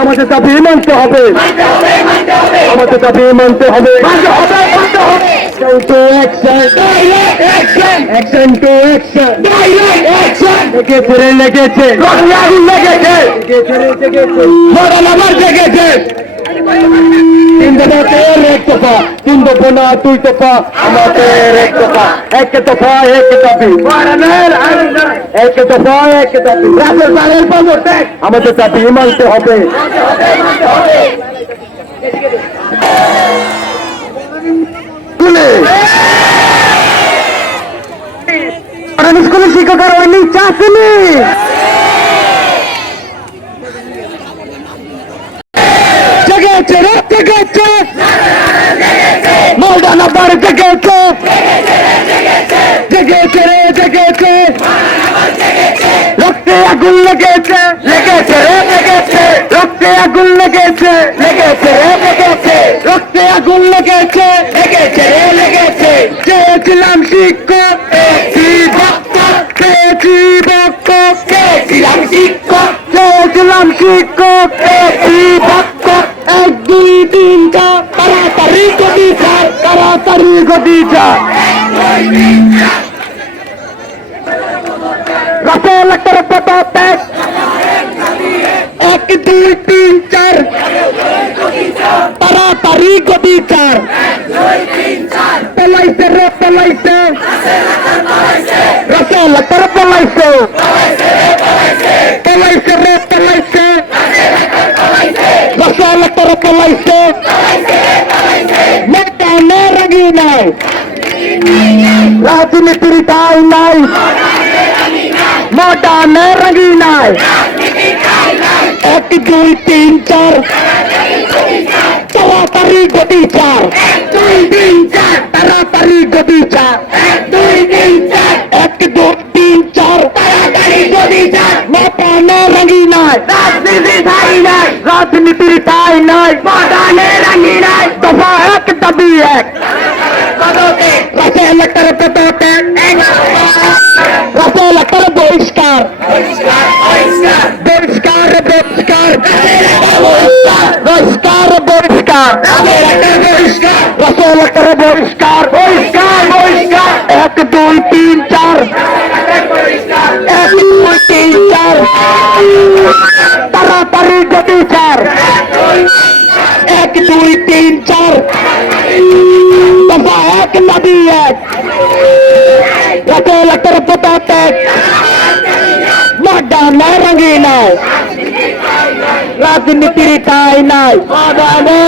আমাদের দাবি মানতে হবে, আমাদের দাবি মানতে হবে। Action to action, action to action, লেগেছে রে লেগেছে, আগুন লেগেছে, মরণ আমার জেগেছে। তিন দফাতের এক দফা, তিন দফা না দুই দফা, আমাদের এক দফা, এক দফা এক দাবি, এক দফা এক দাবি। রাতের বারের পদত্যাগ আমাদের দাবি মানতে হবে। স্কুলের শিক্ষকের অনেক চাকরি জেগেছে, রাত জেগেছে, ময়দান আবার জেগেছে, জেগেছে রে জেগেছে, রক্তে আগুন লেগেছে, লেগেছে রে লেগেছে, রক্তে আগুন লেগেছে, লেগেছে রে লেগেছে, রক্তে আগুন লেগেছে, লেগেছে রে লেগেছে। চেয়েছিলাম শিক্ষক, চেয়েছিলাম শিক্ষক, চেয়েছিলাম শিক্ষক, এক দুই তিন চার, তাড়াতাড়ি গতি চার, তাড়াতাড়ি গতি চার। রাফেল একটা পদত্যাগ, এক দুই তিন চার, তাড়াতাড়ি গতি চার। পলাইছে রে পলাইছে, রাফেল একটা পলাইছে, পলাইছে রে পলাইছে, রাফেল একটা পলাইছে। ময়দানে রাগি নাই, রাজনীতির ঠাই নাই, ময়দানে রাগি নাই। এক দুই তিন চার, তাড়াতাড়ি গতি চার, দুই তিন চার, তাড়াতাড়ি গতি চার, দুই তিন চার, এক দুই তিন চার, তাড়াতাড়ি গতি চার। ময়দানে রাগি নাই, রাজনীতির ঠাই নাই, রাজনীতির ঠাই নাই, ময়দানে রাগি নাই। দফা এক দাবি এক, রাফেল একটা পদত্যাগ, রাফেল একটা বহিষ্কার, বহিষ্কার বহিষ্কার, বহিষ্কার বহিষ্কার, রাফেল একটা বহিষ্কার, বহিষ্কার বহিষ্কার। এক দুই তিন চার, এক দুই তিন চার, তাড়াতাড়ি গতি চার, এক দুই তিন চার। দফা এক দাবি এক, রাফেল একটা পদত্যাগ, ময়দানে রাগি নাই, রাজনীতির ঠাই নাই, ময়দানে